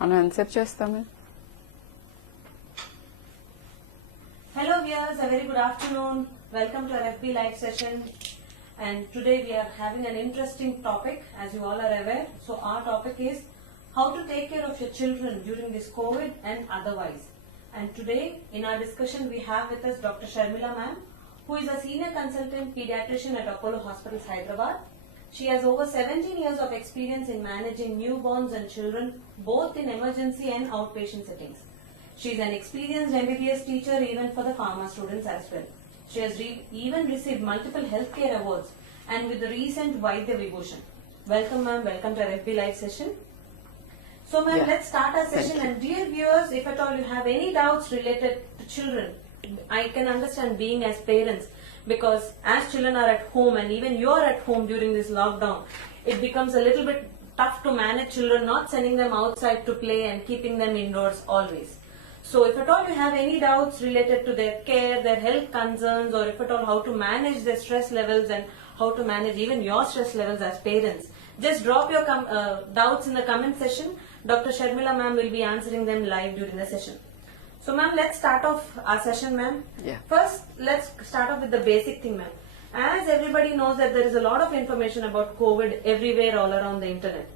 మనం ఎంతసేపు చేస్తాము? Hello viewers, a very good afternoon. Welcome to our FB live session. And today we are having an interesting topic, as you all are aware. So our topic is how to take care of your children during this COVID and otherwise. And today in our discussion we have with us Dr. Sharmila ma'am, who is a senior consultant pediatrician at Apollo Hospitals, Hyderabad. She has over 17 years of experience in managing newborns and children both in emergency and outpatient settings. She is an experienced MBBS teacher even for the pharma students as well. She has even received multiple healthcare awards and with the recent Vaidya Vibhushan. Welcome ma'am, welcome to our FB live session. So ma'am, let's start our session. And dear viewers, if at all you have any doubts related to children, I can understand being as parents, because as children are at home and even you are at home during this lockdown, it becomes a little bit tough to manage children, not sending them outside to play and keeping them indoors always. So if at all you have any doubts related to their care, their health concerns, or if at all how to manage their stress levels and how to manage even your stress levels as parents, just drop your doubts in the comment section. Dr. Sharmila ma'am will be answering them live during the session. So ma'am, let's start off our session ma'am. Yeah. First, let's start off with the basic thing ma'am. As everybody knows that there is a lot of information about COVID everywhere all around the internet.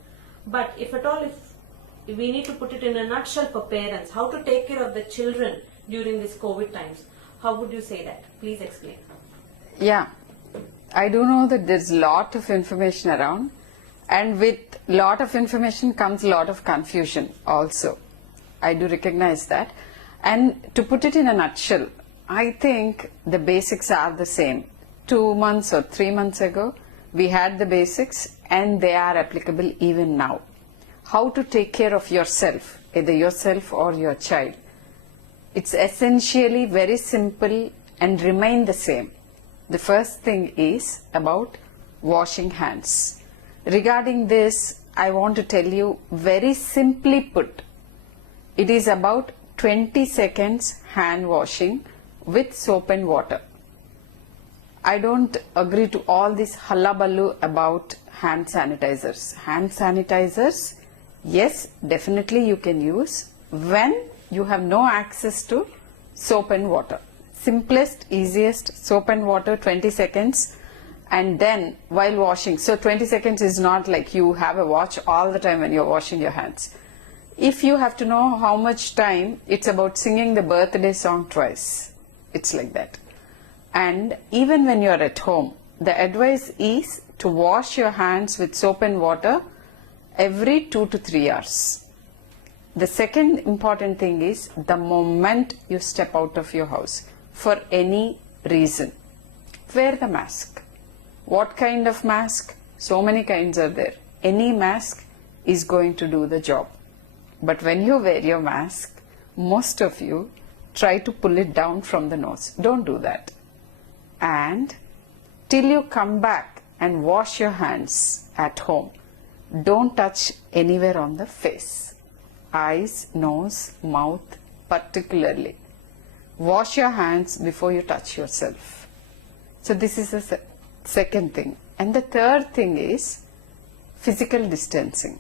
But if at all, if we need to put it in a nutshell for parents, how to take care of the children during these COVID times, how would you say that? Please explain. Yeah, I do know that there's a lot of information around, and with lot of information comes a lot of confusion also. I do recognize that. And to put it in a nutshell, I think the basics are the same. 2 months or 3 months ago, we had the basics and they are applicable even now. How to take care of yourself, either yourself or your child. It's essentially very simple and remain the same. The first thing is about washing hands. Regarding this, I want to tell you very simply put, it is about 20 seconds hand washing with soap and water. I don't agree to all this hullabaloo about hand sanitizers. Hand sanitizers, yes, definitely you can use when you have no access to soap and water. Simplest, easiest, soap and water, 20 seconds, and then while washing. So 20 seconds is not like you have a watch all the time when you're washing your hands. If you have to know how much time, it's about singing the birthday song twice. It's like that. And even when you're at home, the advice is to wash your hands with soap and water every 2 to 3 hours. The second important thing is the moment you step out of your house for any reason, wear the mask. What kind of mask? So many kinds are there. Any mask is going to do the job. But when you wear your mask, most of you try to pull it down from the nose. Don't do that. And till you come back and wash your hands at home, don't touch anywhere on the face. Eyes, nose, mouth particularly. Wash your hands before you touch yourself. So this is the second thing. And the third thing is physical distancing.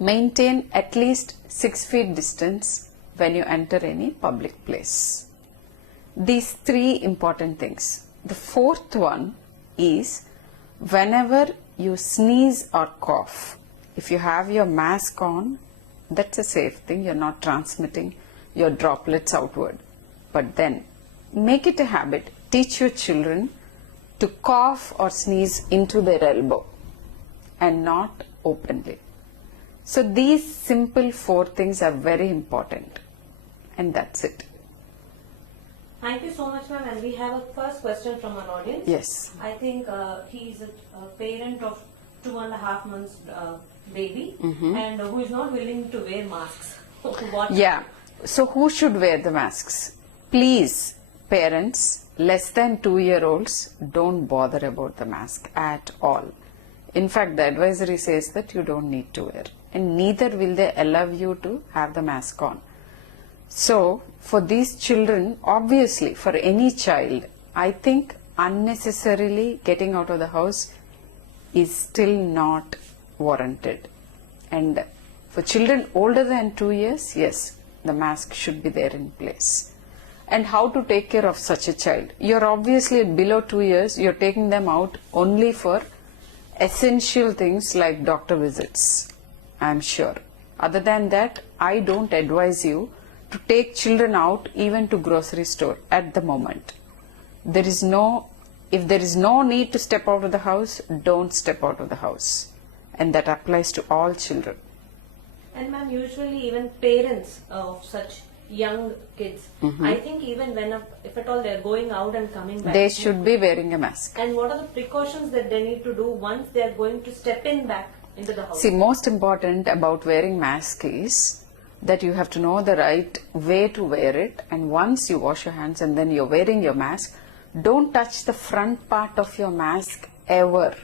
Maintain at least 6 feet distance when you enter any public place. These 3 important things. The fourth one is whenever you sneeze or cough, if you have your mask on, that's a safe thing. You're not transmitting your droplets outward. But then make it a habit. Teach your children to cough or sneeze into their elbow and not openly. So these simple 4 things are very important, and that's it. Thank you so much ma'am, and we have a first question from our audience. Yes. I think he is a parent of 2.5 months baby and who is not willing to wear masks. Yeah. So who should wear the masks? Please, parents, less than 2-year-olds, don't bother about the mask at all. In fact, the advisory says that you don't need to wear, and neither will they allow you to have the mask on. So for these children, obviously for any child, I think unnecessarily getting out of the house is still not warranted. And For children older than 2 years, yes, the mask should be there in place. And how to take care of such a child? You're obviously below 2 years, you're taking them out only for essential things like doctor visits, I'm sure. Other than that, I don't advise you to take children out even to grocery store at the moment. If there is no need to step out of the house, don't step out of the house. And that applies to all children. And ma'am, usually even parents of such young kids, I think even when, if at all they are going out and coming back, They should be wearing a mask. and what are the precautions that they need to do once they are going to step in back into the house? See, most important about wearing mask is that you have to know the right way to wear it, and once you wash your hands and then you're wearing your mask, don't touch the front part of your mask ever,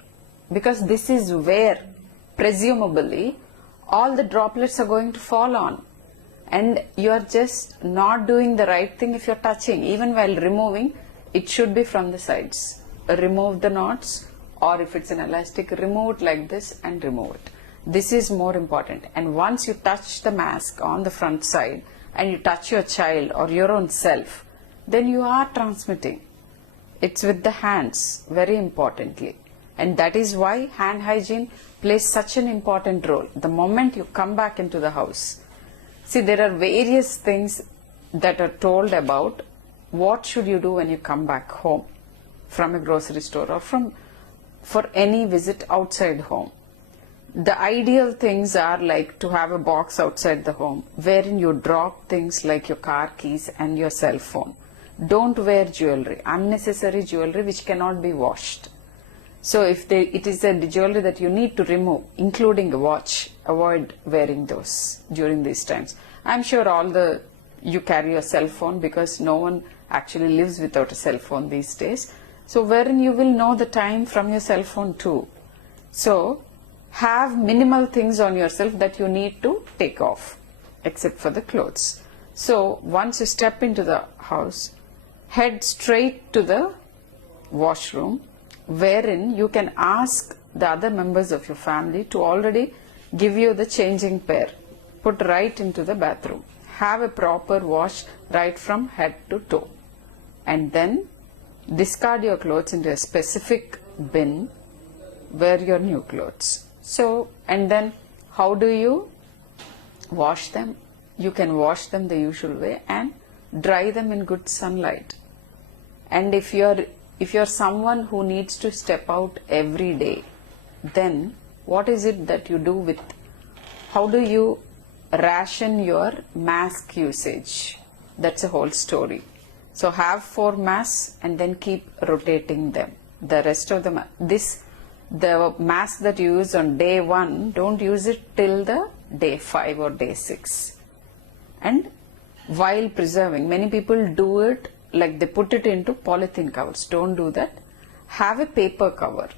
because this is where presumably all the droplets are going to fall on, and you are just not doing the right thing if you're touching. Even while removing, it should be from the sides. Remove the knots, or if it's an elastic, remove it like this and remove it. This is more important. And once you touch the mask on the front side and you touch your child or your own self, then you are transmitting. It's with the hands, very importantly. And that is why hand hygiene plays such an important role. The moment you come back into the house, see, there are various things that are told about what should you do when you come back home from a grocery store or for any visit outside home. The ideal things are like to have a box outside the home wherein you drop things like your car keys and your cell phone. Don't wear jewelry, unnecessary jewelry which cannot be washed. So if it is a jewelry that you need to remove, including a watch, avoid wearing those during these times. I'm sure you carry your cell phone, because no one actually lives without a cell phone these days. So wherein you will know the time from your cell phone too. So have minimal things on yourself that you need to take off, except for the clothes. So once you step into the house, head straight to the washroom, wherein you can ask the other members of your family to already give you the changing pair. Put right into the bathroom. Have a proper wash right from head to toe. And then discard your clothes into a specific bin, wear your new clothes. So, and then how do you wash them? You can wash them the usual way and dry them in good sunlight. And if you're someone who needs to step out every day, then what is it that you do with, how do you ration your mask usage? That's a whole story. So have 4 masks and then keep rotating them. The rest of the mask that you use on day 1, don't use it till the day 5 or day 6. And while preserving, many people do it like they put it into polythene covers. Don't do that. Have a paper cover,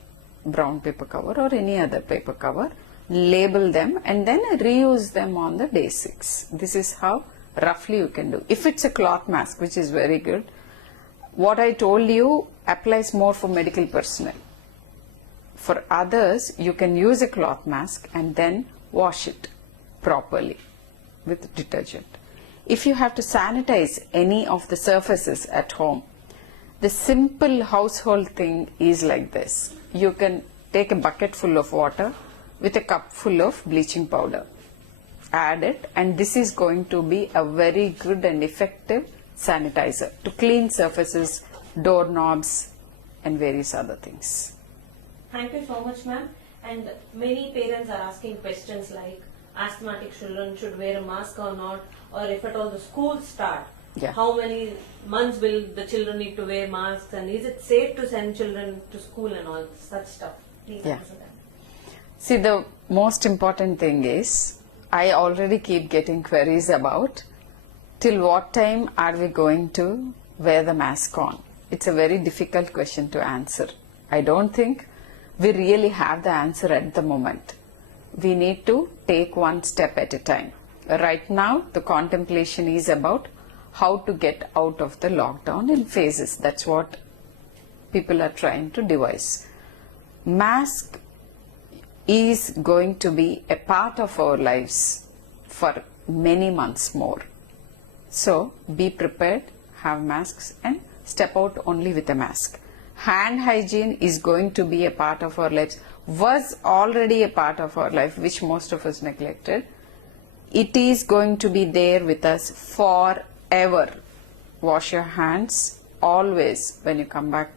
brown paper cover or any other paper cover, label them and then reuse them on the day 6. This is how roughly you can do. If it's a cloth mask, which is very good, what I told you applies more for medical personnel. For others, you can use a cloth mask and then wash it properly with detergent. If you have to sanitize any of the surfaces at home, the simple household thing is like this. You can take a bucket full of water with a cup full of bleaching powder. Add it, and this is going to be a very good and effective sanitizer to clean surfaces, doorknobs and various other things. Thank you so much, ma'am. And many parents are asking questions like asthmatic children should wear a mask or not, or if at all the schools start, how many months will the children need to wear masks, and is it safe to send children to school and all such stuff? Please answer that. See, the most important thing is, I already keep getting queries about till what time are we going to wear the mask on? It's a very difficult question to answer. I don't think we really have the answer at the moment. We need to take one step at a time. Right now, the contemplation is about how to get out of the lockdown in phases. That's what people are trying to devise. Mask, is going to be a part of our lives for many months more. So be prepared, have masks and step out only with a mask. Hand hygiene is going to be a part of our lives, was already a part of our life, which most of us neglected. It is going to be there with us forever. Wash your hands always when you come back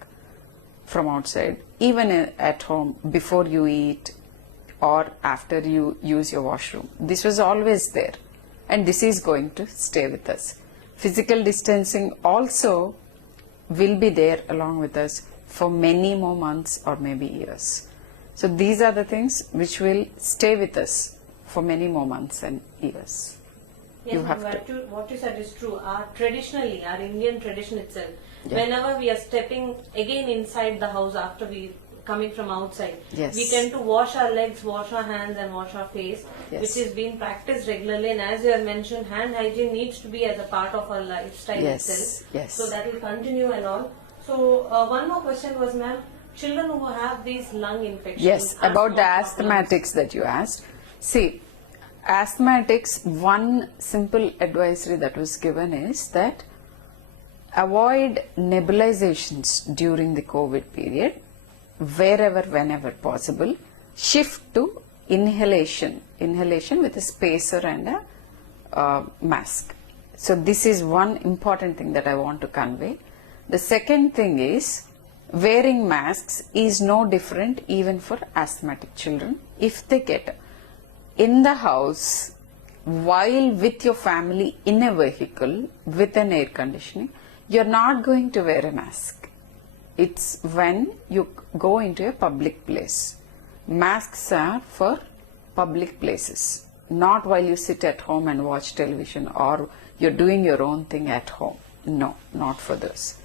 from outside, even at home, before you eat or after you use your washroom. This was always there, and this is going to stay with us. Physical distancing also will be there along with us for many more months or maybe years. So these are the things which will stay with us for many more months and years. Yes, You have what you said is true. Traditionally, our Indian tradition itself, Yeah. whenever we are stepping again inside the house after we coming from outside, Yes. we tend to wash our legs, wash our hands and wash our face, Yes. which is being practiced regularly. And as you have mentioned, hand hygiene needs to be as a part of our lifestyle Yes, itself. yes. So that will continue and all. So one more question was, ma'am, children who have these lung infections. Yes, about the asthma problems. asthmatics that you asked. See, asthmatics, one simple advisory that was given is that avoid nebulizations during the COVID period, wherever, whenever possible. Shift to inhalation with a spacer and a mask. So this is one important thing that I want to convey. The second thing is, wearing masks is no different even for asthmatic children. If they get in the house while with your family in a vehicle with an air conditioning, you're not going to wear a mask. It's when you go into a public place. Masks are for public places, not while you sit at home and watch television or you're doing your own thing at home. No, not for those.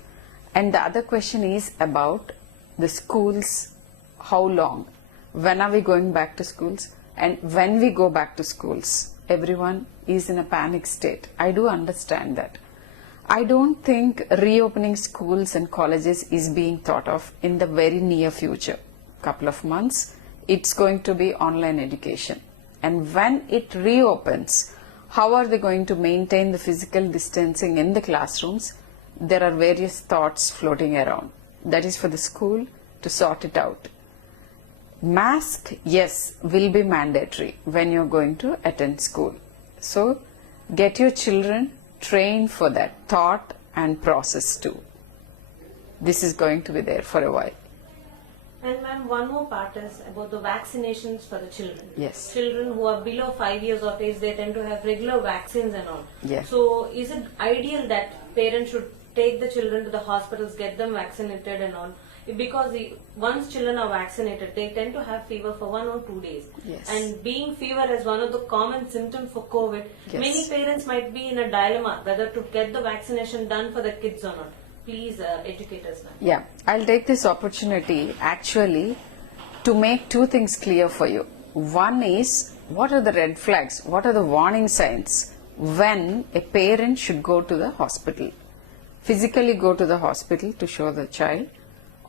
And the other question is about the schools. How long? When are we going back to schools? And when we go back to schools, everyone is in a panic state. I do understand that. I don't think reopening schools and colleges is being thought of in the very near future. Couple of months, it's going to be online education. And when it reopens, how are they going to maintain the physical distancing in the classrooms? There are various thoughts floating around. That is for the school to sort it out. Mask, yes, will be mandatory when you're going to attend school. So get your children trained for that thought and process too. This is going to be there for a while. And ma'am, one more part is about the vaccinations for the children. Yes. Children who are below 5 years of age, they tend to have regular vaccines and all. Yeah. So is it ideal that parents should take the children to the hospitals, get them vaccinated and all? Because once children are vaccinated, they tend to have fever for 1 or 2 days. Yes. And being fever is one of the common symptoms for COVID, Yes. many parents might be in a dilemma whether to get the vaccination done for the kids or not. Please educate us, ma'am. Yeah, I'll take this opportunity actually to make two things clear for you. One is, what are the red flags? What are the warning signs when a parent should go to the hospital? Physically go to the hospital to show the child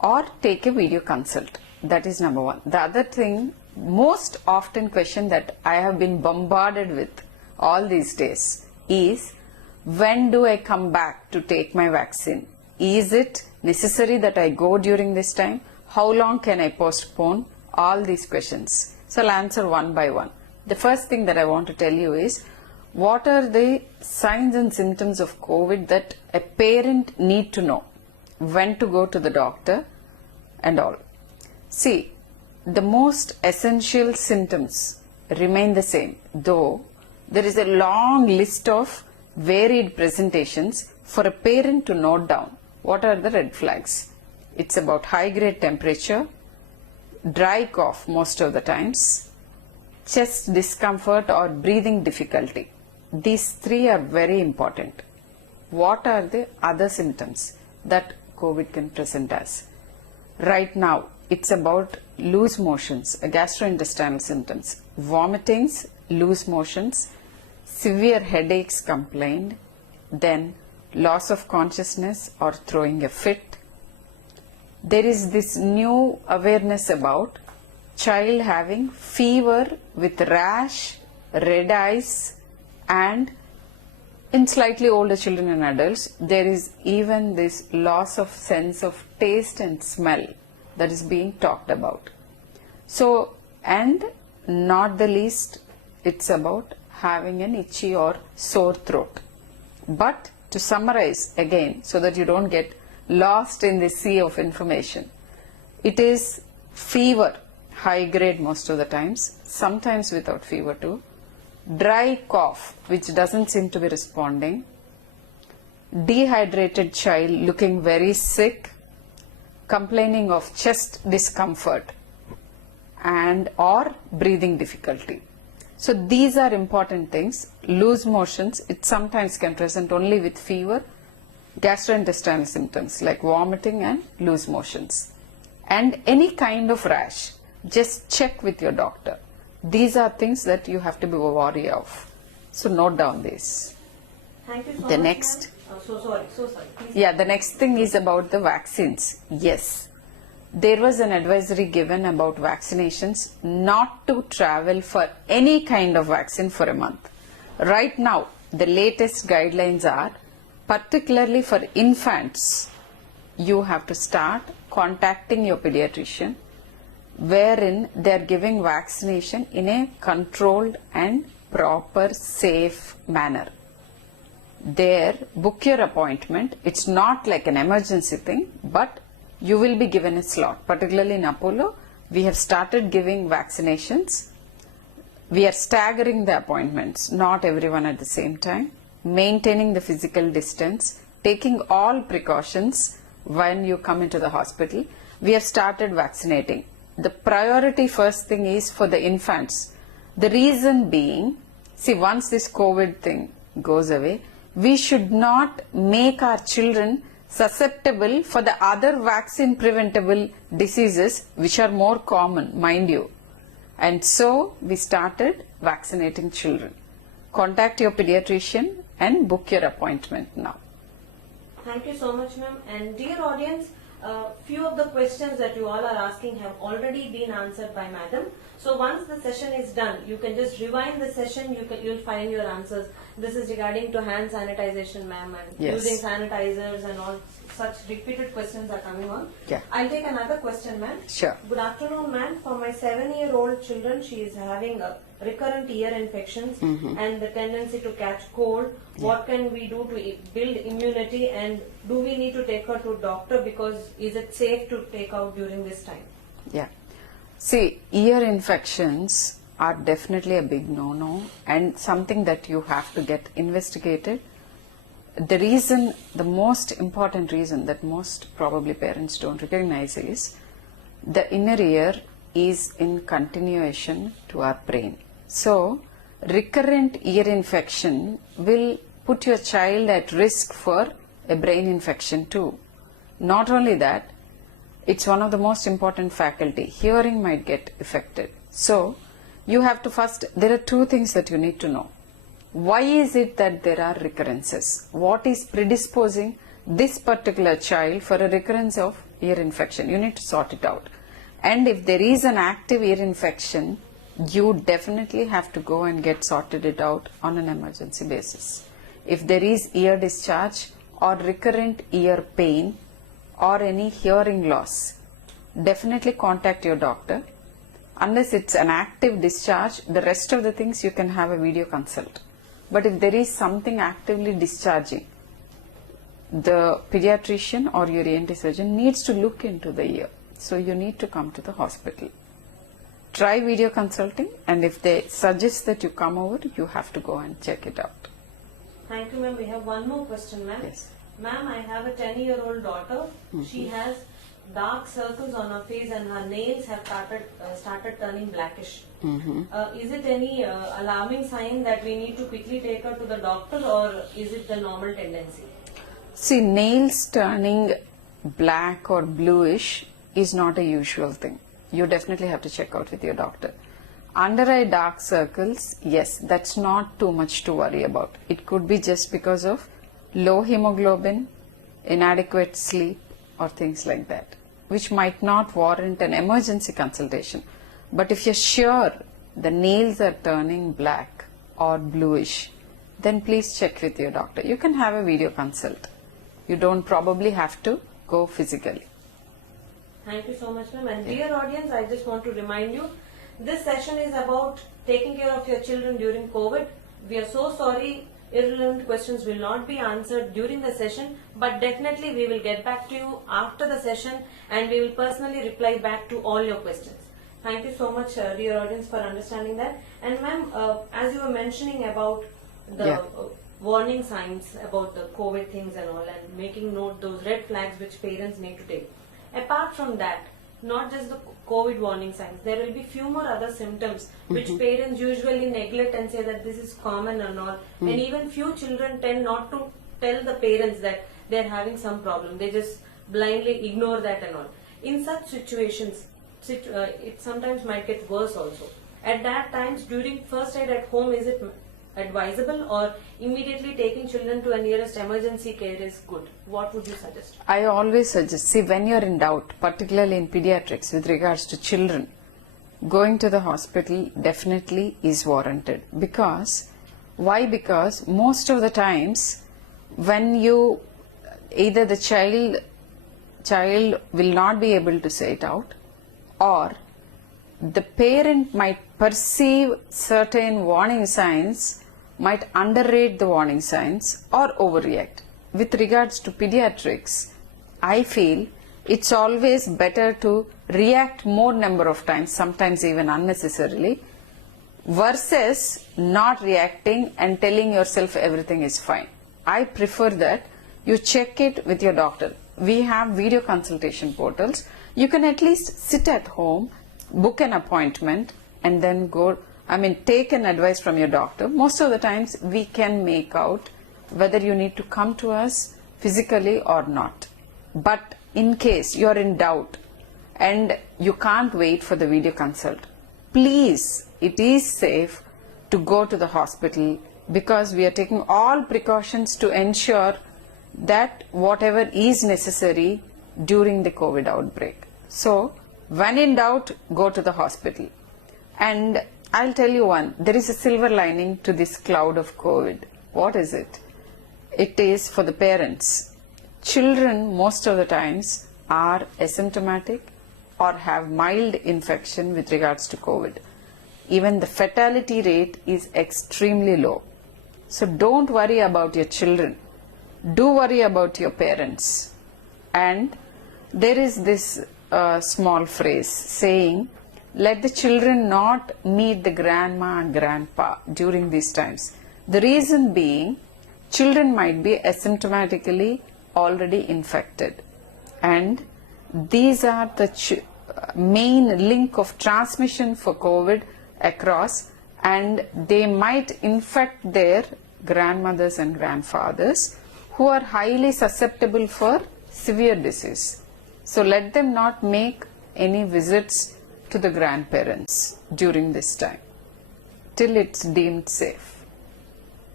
or take a video consult. That is number one. The other thing, most often question that I have been bombarded with all these days is, when do I come back to take my vaccine? Is it necessary that I go during this time? How long can I postpone? All these questions. So I'll answer one by one. The first thing that I want to tell you is, what are the signs and symptoms of COVID that a parent need to know? When to go to the doctor and all. See, the most essential symptoms remain the same, though there is a long list of varied presentations for a parent to note down. What are the red flags? It's about high-grade temperature, dry cough most of the times, chest discomfort or breathing difficulty. These three are very important. What are the other symptoms that COVID can present as? Right now, it's about loose motions, gastrointestinal symptoms, vomitings, loose motions, severe headaches complained, then loss of consciousness or throwing a fit. There is this new awareness about child having fever with rash, red eyes, and in slightly older children and adults, there is even this loss of sense of taste and smell that is being talked about. So, and not the least, it's about having an itchy or sore throat. But to summarize again, so that you don't get lost in the sea of information, it is fever, high grade most of the times, sometimes without fever too, dry cough which doesn't seem to be responding, dehydrated child looking very sick, complaining of chest discomfort, and or breathing difficulty. So these are important things. Loose motions, it sometimes can present only with fever, gastrointestinal symptoms like vomiting and loose motions, and any kind of rash. Just check with your doctor. These are things that you have to be wary of. So note down this. Thank you so The much. next. ma'am. So sorry. Please. Yeah, the next thing is about the vaccines. Yes, there was an advisory given about vaccinations not to travel for any kind of vaccine for a month. Right now, the latest guidelines are, particularly for infants, you have to start contacting your pediatrician, wherein they are giving vaccination in a controlled and proper, safe manner. There, book your appointment. It's not like an emergency thing, but you will be given a slot. Particularly in Apollo, we have started giving vaccinations. We are staggering the appointments, not everyone at the same time, maintaining the physical distance, taking all precautions when you come into the hospital. We have started vaccinating. The priority first thing is for the infants. The reason being, see, once this COVID thing goes away, we should not make our children susceptible for the other vaccine preventable diseases which are more common, mind you. And so we started vaccinating children. Contact your pediatrician and book your appointment now. Thank you so much, ma'am. And dear audience, few of the questions that you all are asking have already been answered by madam. So once the session is done, you can just rewind the session. You'll find your answers. This is regarding to hand sanitization, ma'am, and Yes. using sanitizers and all such repeated questions are coming on. Yeah. I'll take another question, ma'am. Sure. Good afternoon, ma'am. For my 7-year-old children, she is having a recurrent ear infections and the tendency to catch cold. What can we do to build immunity, and do we need to take her to doctor, because is it safe to take out during this time? Yeah. See, ear infections are definitely a big no-no and something that you have to get investigated. The reason, the most important reason that most probably parents don't recognize is the inner ear is in continuation to our brain. So, recurrent ear infection will put your child at risk for a brain infection too. Not only that, it's one of the most important faculty. Hearing might get affected. So, you have to first, there are two things that you need to know. Why is it that there are recurrences? What is predisposing this particular child for a recurrence of ear infection? You need to sort it out. And if there is an active ear infection, you definitely have to go and get sorted it out on an emergency basis. If there is ear discharge or recurrent ear pain or any hearing loss, definitely contact your doctor. Unless it's an active discharge, the rest of the things you can have a video consult. But if there is something actively discharging, the pediatrician or your ENT surgeon needs to look into the ear. So you need to come to the hospital. Try video consulting, and if they suggest that you come over, you have to go and check it out. Thank you, ma'am. We have one more question, ma'am. Yes. Ma'am, I have a 10-year-old daughter. She has dark circles on her face and her nails have started turning blackish. Is it any alarming sign that we need to quickly take her to the doctor, or is it the normal tendency? See, nails turning black or bluish is not a usual thing. You definitely have to check out with your doctor. Under eye dark circles, yes, that's not too much to worry about. It could be just because of low hemoglobin, inadequate sleep, or things like that, which might not warrant an emergency consultation. But if you're sure the nails are turning black or bluish, then please check with your doctor. You can have a video consult. You don't probably have to go physically. Thank you so much, ma'am. And dear audience, I just want to remind you, this session is about taking care of your children during COVID. We are so sorry, irrelevant questions will not be answered during the session, but definitely we will get back to you after the session and we will personally reply back to all your questions. Thank you so much, dear audience, for understanding that. And ma'am, as you were mentioning about the warning signs about the COVID things and all, and making note those red flags which parents need to take. Apart from that, not just the COVID warning signs, there will be few more other symptoms which parents usually neglect and say that this is common and all. And even few children tend not to tell the parents that they are having some problem. They just blindly ignore that and all. In such situations, it sometimes might get worse also. At that times, during first aid at home, is it advisable, or immediately taking children to a nearest emergency care is good? What would you suggest? I always suggest, see, when you're in doubt, particularly in pediatrics with regards to children, going to the hospital definitely is warranted. Why? Because most of the times when you, either the child will not be able to say it out, or the parent might perceive certain warning signs, might underrate the warning signs or overreact. With regards to pediatrics, I feel it's always better to react more number of times, sometimes even unnecessarily, versus not reacting and telling yourself everything is fine. I prefer that you check it with your doctor. We have video consultation portals. You can at least sit at home, book an appointment, and then go, take an advice from your doctor. Most of the times we can make out whether you need to come to us physically or not. But in case you're in doubt and you can't wait for the video consult, please, it is safe to go to the hospital, because we are taking all precautions to ensure that whatever is necessary during the COVID outbreak. So, when in doubt, go to the hospital. And I'll tell you one, there is a silver lining to this cloud of COVID. What is it? It is for the parents. Children, most of the times, are asymptomatic or have mild infection with regards to COVID. Even the fatality rate is extremely low. So don't worry about your children. Do worry about your parents. And there is this small phrase saying, let the children not meet the grandma and grandpa during these times. The reason being, children might be asymptomatically already infected. And these are the main link of transmission for COVID across, and they might infect their grandmothers and grandfathers who are highly susceptible for severe disease. So let them not make any visits to the grandparents during this time till it's deemed safe.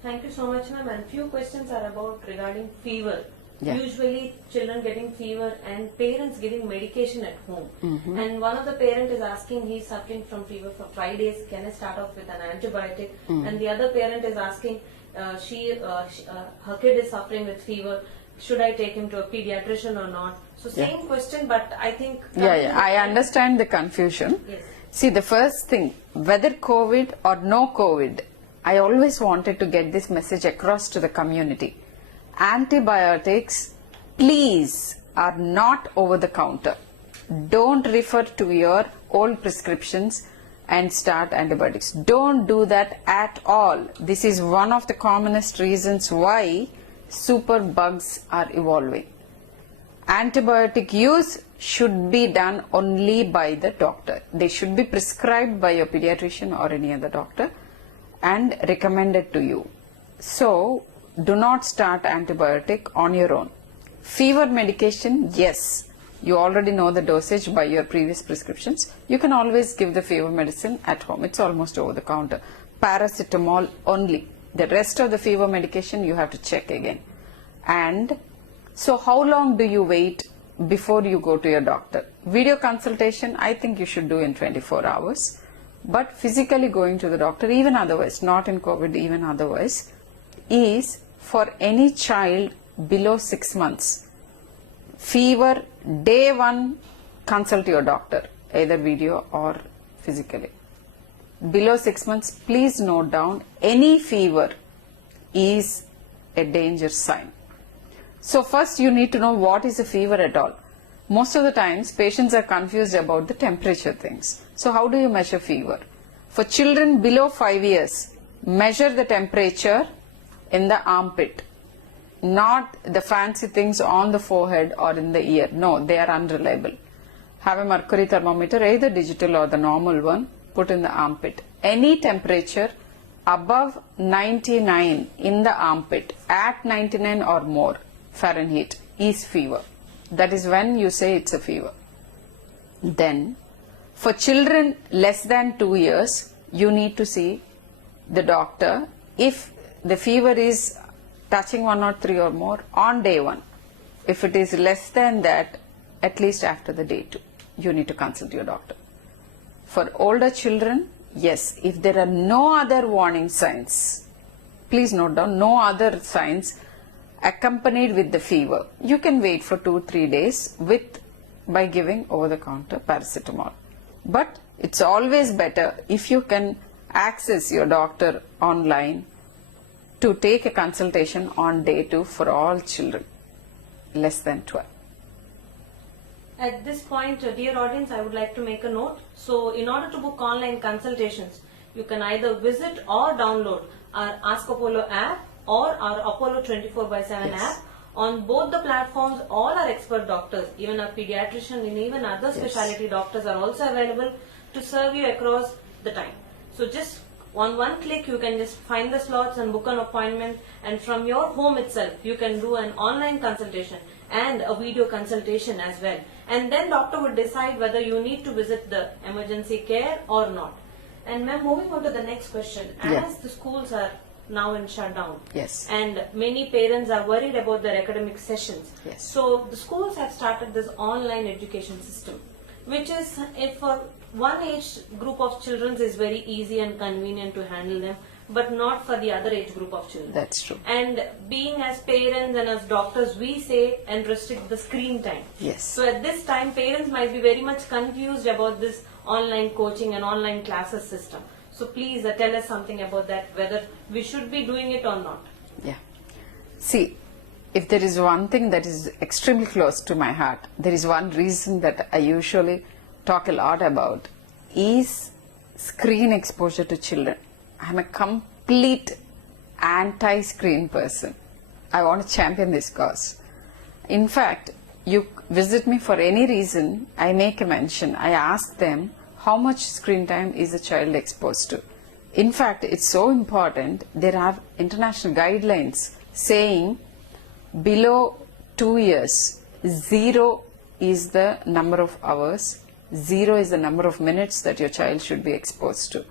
Thank you so much, ma'am. And few questions are about regarding fever. Yeah. Usually children getting fever and parents giving medication at home. And one of the parent is asking, he's suffering from fever for 5 days, can I start off with an antibiotic? And the other parent is asking, her kid is suffering with fever, should I take him to a pediatrician or not? So same question, but I think... I understand the confusion. Yes. See, the first thing, whether COVID or no COVID, I always wanted to get this message across to the community. Antibiotics, please, are not over the counter. Don't refer to your old prescriptions and start antibiotics. Don't do that at all. This is one of the commonest reasons why super bugs are evolving. Antibiotic use should be done only by the doctor. They should be prescribed by your pediatrician or any other doctor and recommended to you. So, do not start antibiotic on your own. Fever medication, yes, you already know the dosage by your previous prescriptions. You can always give the fever medicine at home. It's almost over the counter. Paracetamol only. The rest of the fever medication you have to check again. And so how long do you wait before you go to your doctor? Video consultation, I think you should do in 24 hours. But physically going to the doctor, even otherwise, not in COVID, even otherwise, is for any child below 6 months. Fever, day 1, consult your doctor, either video or physically. Below 6 months, please note down, any fever is a danger sign. So first you need to know what is a fever at all. Most of the times patients are confused about the temperature things. So how do you measure fever? For children below 5 years, measure the temperature in the armpit, not the fancy things on the forehead or in the ear. No, they are unreliable. Have a mercury thermometer, either digital or the normal one, put in the armpit. Any temperature above 99 in the armpit, at 99 or more Fahrenheit, is fever. That is when you say it's a fever. Then, for children less than 2 years, you need to see the doctor if the fever is touching 103 or more on day 1. If it is less than that, at least after the day 2, you need to consult your doctor. For older children, yes, if there are no other warning signs, please note down, no other signs accompanied with the fever, you can wait for 2-3 days by giving over-the-counter paracetamol. But it's always better if you can access your doctor online to take a consultation on day 2 for all children less than 12. At this point, dear audience, I would like to make a note. So, in order to book online consultations, you can either visit or download our Ask Apollo app or our Apollo 24/7 Yes. app. On both the platforms, all our expert doctors, even our pediatrician and even other specialty doctors are also available to serve you across the time. So just on one click, you can just find the slots and book an appointment, and from your home itself, you can do an online consultation and a video consultation as well. And then doctor would decide whether you need to visit the emergency care or not. And ma'am, moving on to the next question, as the schools are now in shutdown, Yes. and many parents are worried about their academic sessions. Yes. So the schools have started this online education system, which is, if for one age group of children, is very easy and convenient to handle them, but not for the other age group of children. That's true. And being as parents and as doctors, we say and restrict the screen time. Yes. So at this time, parents might be very much confused about this online coaching and online classes system. So please tell us something about that, whether we should be doing it or not. Yeah. See, if there is one thing that is extremely close to my heart, there is one reason that I usually talk a lot about, is screen exposure to children. I'm a complete anti-screen person. I want to champion this cause. In fact, you visit me for any reason, I make a mention. I ask them, how much screen time is a child exposed to? In fact, it's so important. There are international guidelines saying below 2 years, 0 is the number of hours, 0 is the number of minutes that your child should be exposed to.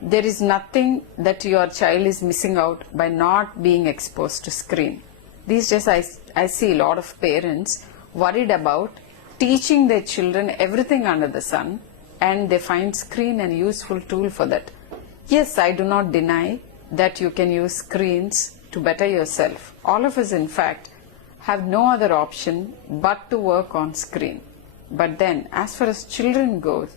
There is nothing that your child is missing out by not being exposed to screen. These days I see a lot of parents worried about teaching their children everything under the sun, and they find screen a useful tool for that. Yes, I do not deny that you can use screens to better yourself. All of us, in fact, have no other option but to work on screen. But then, as far as children goes,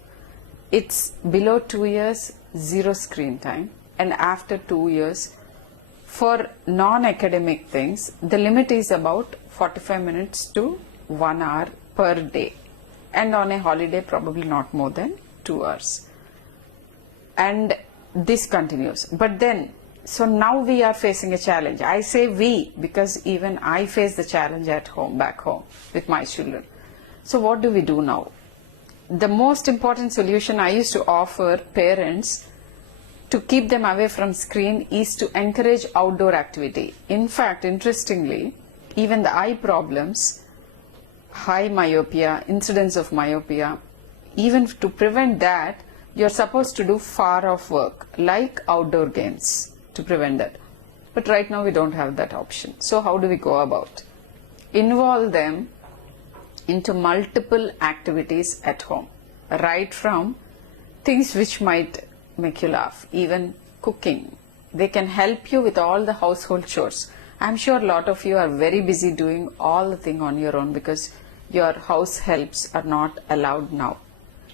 it's below 2 years, 0 screen time, and after 2 years, for non-academic things, the limit is about 45 minutes to 1 hour per day. And on a holiday, probably not more than 2 hours. And this continues. But then, so now we are facing a challenge. I say we because even I face the challenge at home, back home, with my children. So what do we do now? The most important solution I used to offer parents to keep them away from screen is to encourage outdoor activity. In fact, interestingly, even the eye problems, high myopia, incidence of myopia, even to prevent that, you're supposed to do far off work like outdoor games to prevent that. But right now we don't have that option. So how do we go about? Involve them into multiple activities at home, right from things which might make you laugh, even cooking. They can help you with all the household chores. I'm sure a lot of you are very busy doing all the thing on your own because your house helps are not allowed now.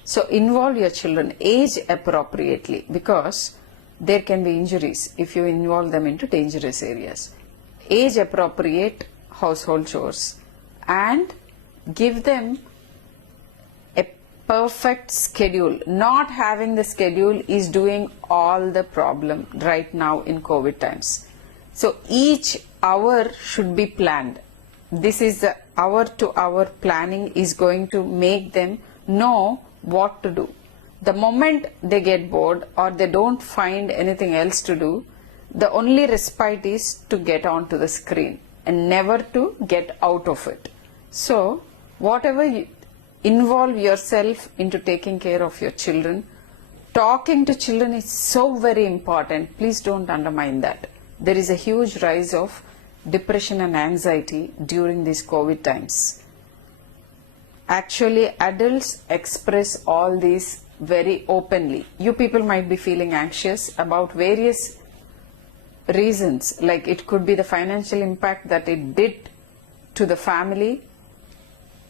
So involve your children age appropriately because there can be injuries if you involve them into dangerous areas. Age appropriate household chores and give them a perfect schedule. Not having the schedule is doing all the problem right now in COVID times. So each hour should be planned. This is the hour to hour planning is going to make them know what to do. The moment they get bored or they don't find anything else to do, the only respite is to get onto the screen and never to get out of it. So whatever you involve yourself into taking care of your children, talking to children is so very important. Please don't undermine that. There is a huge rise of depression and anxiety during these COVID times. Actually, adults express all these very openly. You people might be feeling anxious about various reasons, like it could be the financial impact that it did to the family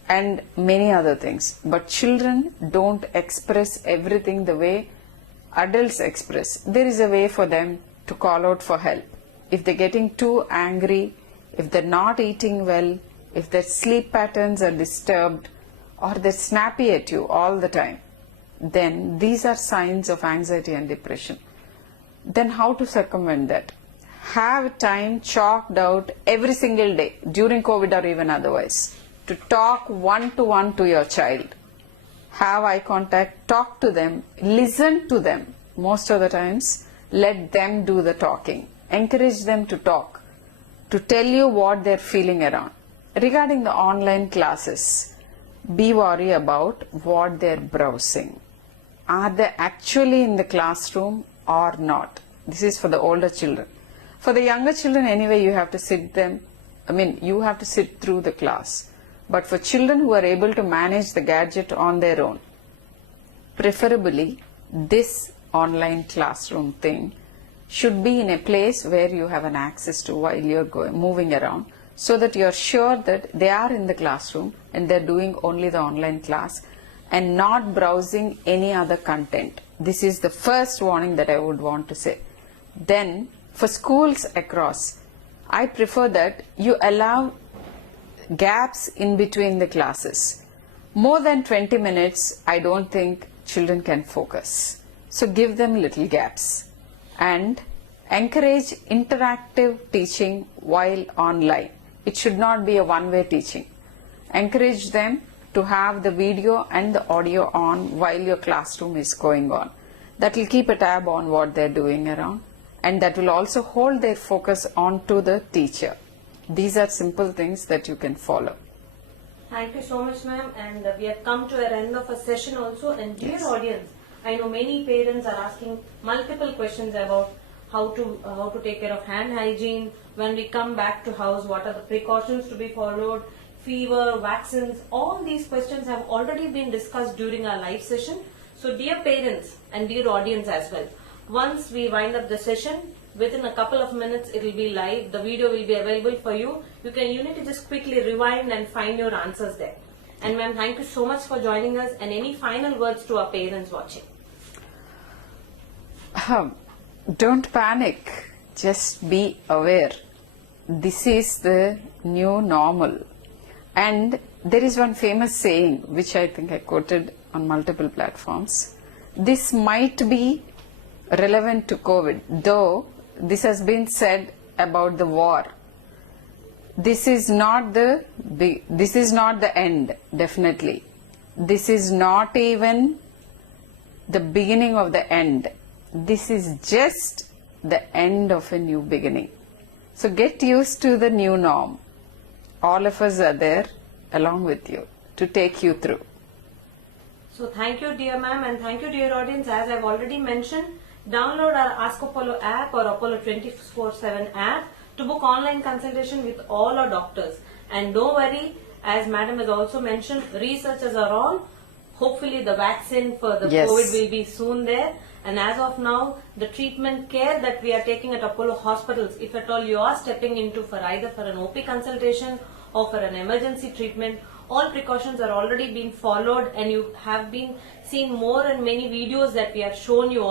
and many other things. But children don't express everything the way adults express. There is a way for them to call out for help. If they're getting too angry, if they're not eating well, if their sleep patterns are disturbed, or they're snappy at you all the time, then these are signs of anxiety and depression. Then how to circumvent that? Have time chalked out every single day during COVID or even otherwise to talk one-to-one to your child. Have eye contact, talk to them, listen to them. Most of the times, let them do the talking. Encourage them to talk, to tell you what they're feeling around. Regarding the online classes, be worried about what they're browsing. Are they actually in the classroom or not? This is for the older children. For the younger children, anyway, you have to sit you have to sit through the class. But for children who are able to manage the gadget on their own, preferably this online classroom thing should be in a place where you have an access to while you're moving around, so that you're sure that they are in the classroom and they're doing only the online class and not browsing any other content. This is the first warning that I would want to say. Then for schools across, I prefer that you allow gaps in between the classes. More than 20 minutes, I don't think children can focus. So give them little gaps and encourage interactive teaching while online. It should not be a one-way teaching. Encourage them to have the video and the audio on while your classroom is going on. That will keep a tab on what they're doing around, and that will also hold their focus on to the teacher. These are simple things that you can follow. Thank you so much, ma'am. And we have come to an end of a session also. And dear audience, I know many parents are asking multiple questions about how to take care of hand hygiene. When we come back to house, what are the precautions to be followed? Fever, vaccines, all these questions have already been discussed during our live session. So dear parents and dear audience as well, once we wind up the session, within a couple of minutes it will be live. The video will be available for you. You need to just quickly rewind and find your answers there. And ma'am, thank you so much for joining us. And any final words to our parents watching? Don't panic. Just be aware. This is the new normal. And there is one famous saying, which I think I quoted on multiple platforms. This might be relevant to COVID, though this has been said about the war. This is not the end, definitely. This is not even the beginning of the end. This is just the end of a new beginning. So get used to the new norm. All of us are there along with you to take you through. So thank you, dear ma'am, and thank you, dear audience. As I've already mentioned, download our Ask Apollo app or Apollo 24/7 app to book online consultation with all our doctors. And don't worry, as Madam has also mentioned, researchers are on. Hopefully the vaccine for the Yes. COVID will be soon there. And as of now, the treatment care that we are taking at Apollo hospitals, if at all you are stepping into for either for an OP consultation or for an emergency treatment, all precautions are already being followed, and you have been seeing more and many videos that we have shown you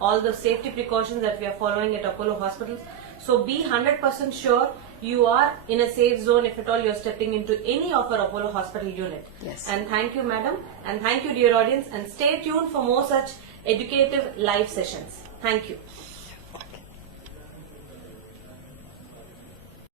all the safety precautions that we are following at Apollo hospitals. So be 100% sure you are in a safe zone if at all you are stepping into any of our Apollo hospital unit. Yes. And thank you, madam, and thank you, dear audience, and stay tuned for more such educative live sessions. Thank you.